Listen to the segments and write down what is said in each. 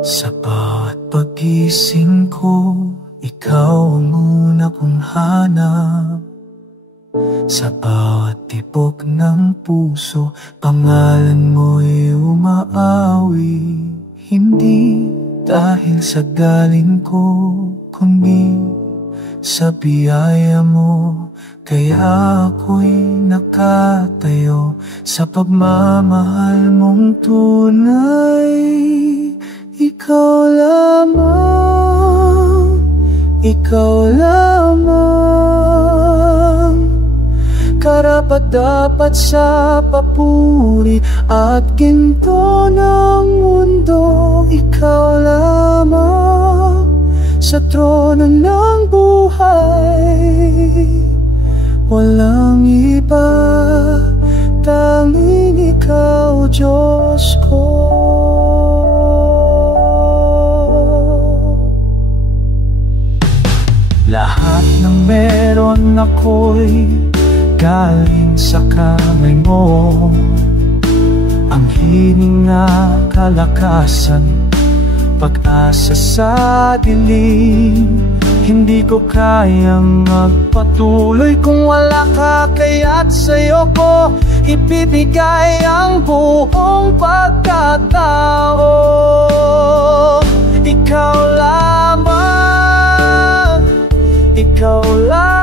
Sa bawat pagising ko, ikaw ang una kong hanap. Sa bawat tibok ng puso, pangalan mo'y umaawi. Hindi dahil sa galing ko, kundi sa biyaya mo. Kaya ako'y nakatayo sa pagmamahal mong tunay. Ikaw lamang, ikaw lamang, karapat-dapat sa papuri at ginto ng mundo. Ikaw lamang sa trono ng buhay. Walang iba, tanging ikaw, Diyos ko. Lahat ng meron ako'y galing sa kamay mo. Ang hininga, kalakasan, pag-asa sa dilim. Hindi ko kayang magpatuloy kung wala ka, kaya't sa'yo ko ibibigay ang buong pagkatao. Ikaw lamang, ikaw lamang,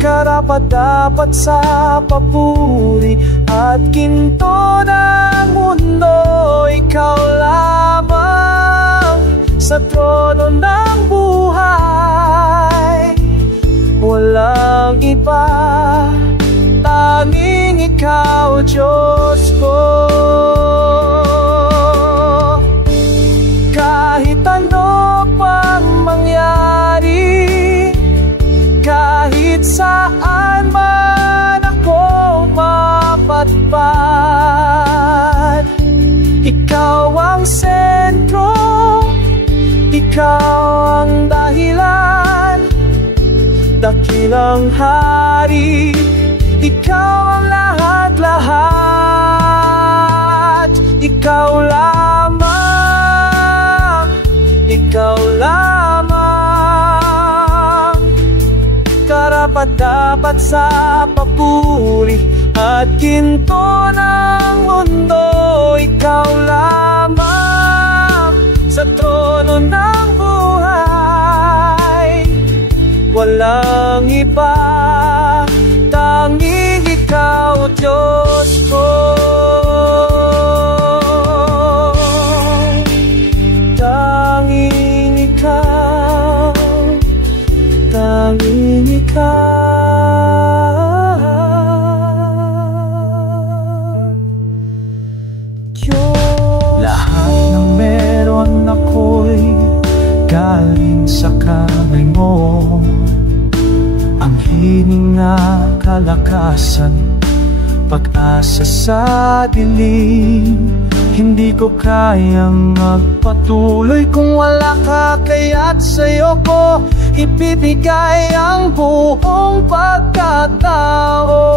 karapat-dapat sa papuri at ginto ng mundo. Ikaw lamang sa trono ng buhay. Walang iba, tanging ikaw, Diyos ko. Kahit ano pang mangyari, kahit saan man ako mapatpat, ikaw ang sentro, ikaw ang dahilan, dakilang hari, ikaw ang lahat-lahat. Ikaw lamang, ikaw lamang, karapat-dapat sa papuri at ginto ng mundo. Ikaw lamang sa trono ng buhay. Walang iba, tanging ikaw, Diyos ko. Tanging ikaw, tanging ikaw. Galing sa kamay mo, ang hininga, kalakasan, pag-asa sa dilim. Hindi ko kayang magpatuloy kung wala ka, kaya't sa'yo ko ibibigay ang buong pagkatao.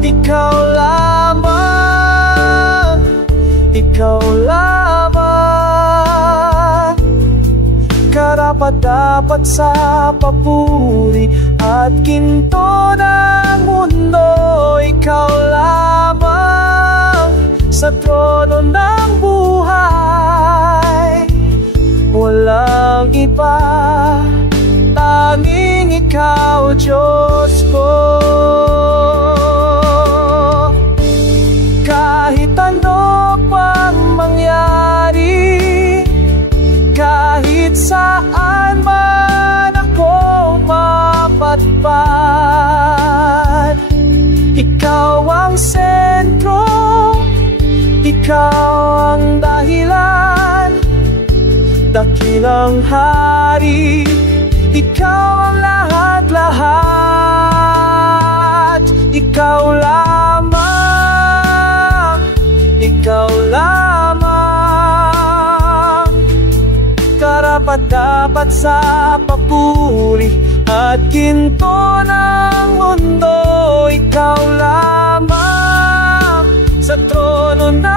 Ikaw lamang, ikaw lamang, karapat-dapat sa papuri at ginto ng mundo. Ikaw lamang sa trono ng buhay. Walang iba, tanging ikaw, Diyos ko. Kahit ano pang mangyari, kahit saan man ako mapatpat, ikaw ang sentro, ikaw ang dahilan, dakilang hari, ikaw ang lahat-lahat. Ikaw lamang, ikaw lamang, karapat-dapat sa papuri at ginto ng mundo. Ikaw lamang sa trono na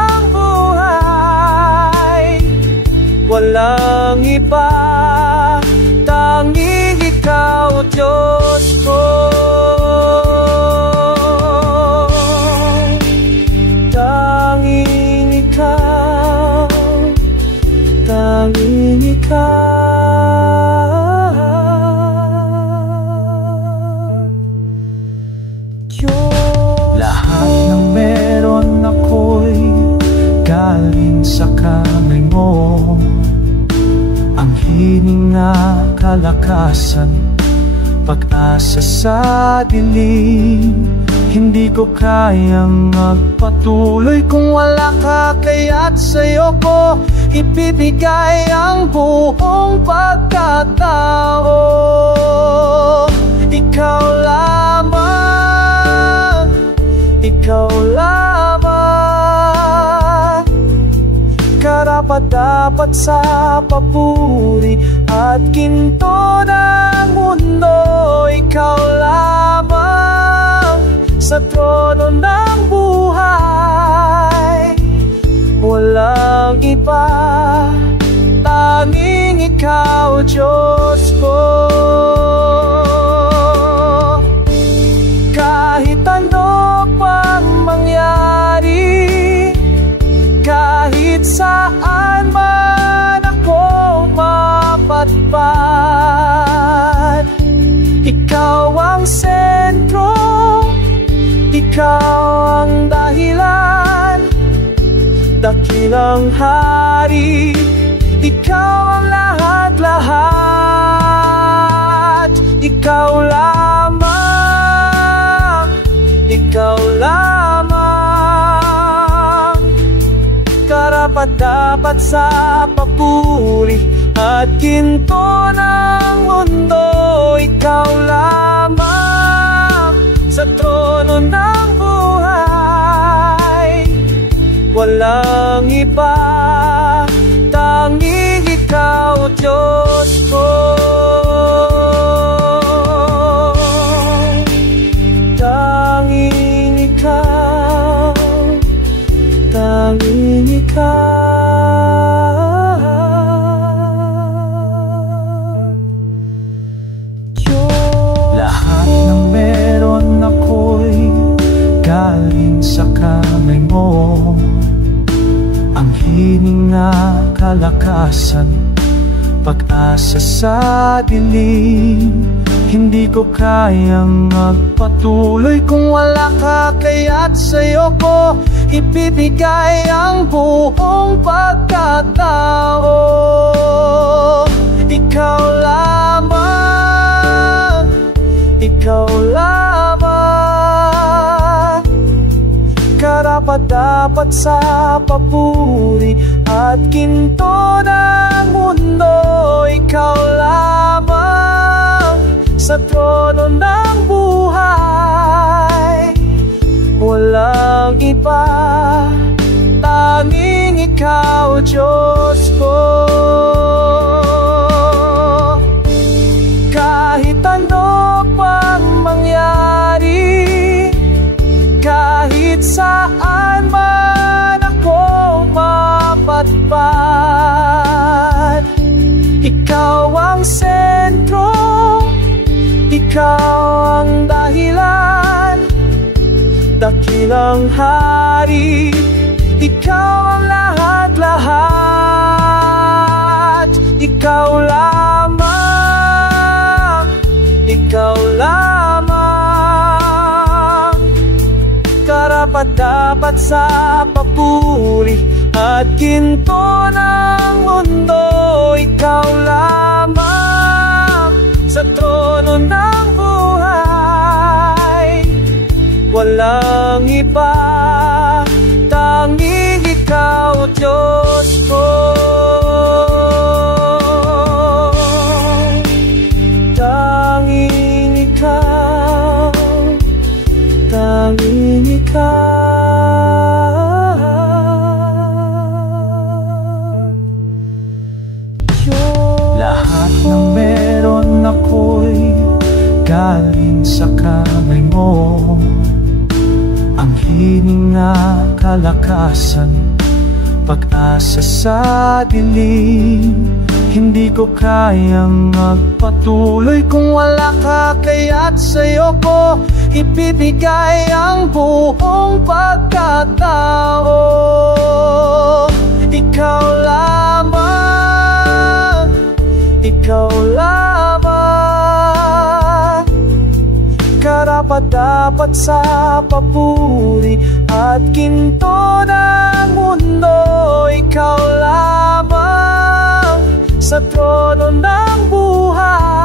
kalakasan, pag-asa sa dilim. Hindi ko kayang magpatuloy kung wala ka, kaya't sa'yo ko ibibigay ang buong pagkatao. Ikaw lamang, ikaw lamang, karapat-dapat sa papuri at ginto ng mundo. Ikaw lamang sa trono ng buhay, walang iba, tanging ikaw, Diyos ko. Kahit ano pang mangyari, kahit saan man ako mapatpat, ikaw ang sentro, ikaw ang dahilan, dakilang hari, ikaw ang lahat-lahat. Ikaw lamang, ikaw lamang, karapat-dapat sa papuri at ginto ng mundo. Ikaw lamang sa trono ng buhay, walang iba, tanging ikaw, Diyos ko. Tanging ikaw, tanging ikaw. Galing sa kamay mo, ang hininga, kalakasan, pag-asa sa dilim. Hindi ko kayang magpatuloy kung wala ka, kaya't sa'yo ko ibibigay ang buong pagkatao. Ikaw lamang, ikaw lamang, karapat-dapat sa papuri at ginto ng mundo. Ikaw lamang sa trono ng buhay, walang iba, tanging ikaw, Diyos ko. Kahit ano pang mangyari, kahit saan man ako mapatpat, ikaw ang sentro, ikaw ang dahilan, dakilang hari, ikaw ang lahat-lahat. Ikaw lamang, ikaw lamang, karapat-dapat sa papuri at ginto ng mundo. Ikaw lamang sa trono ng buhay, walang iba, tanging ikaw, Diyos ko. Tanging ikaw, tanging ikaw. Lahat ng meron ako'y galing sa kamay mo, ang hininga, kalakasan, pag-asa sa dilim. Hindi ko kayang magpatuloy kung wala ka, kaya't sa'yo ko ibibigay ang buong pagkatao. Ikaw lamang, ikaw lamang, karapat-dapat sa papuri at ginto ng mundo. Ikaw lamang sa trono ng buhay,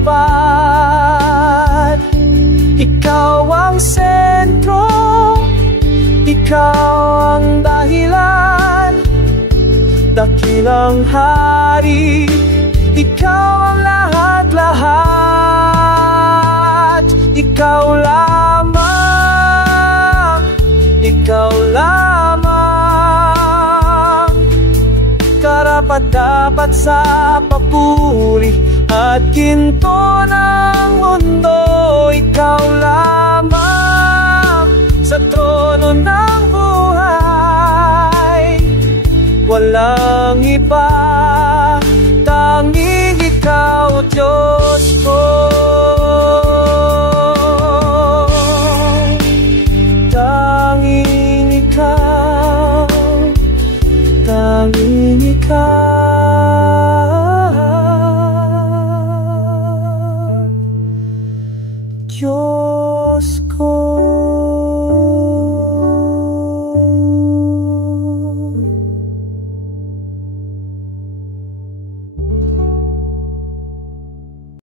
tapat. Ikaw ang sentro, ikaw ang dahilan, dakilang hari, ikaw ang lahat-lahat. Ikaw lamang, ikaw lamang, karapat-dapat sa papuri at ginto ng mundo. Ikaw lamang sa trono ng buhay, walang iba, tanging ikaw, Diyos ko. Tanging ikaw, tanging ikaw, Diyos.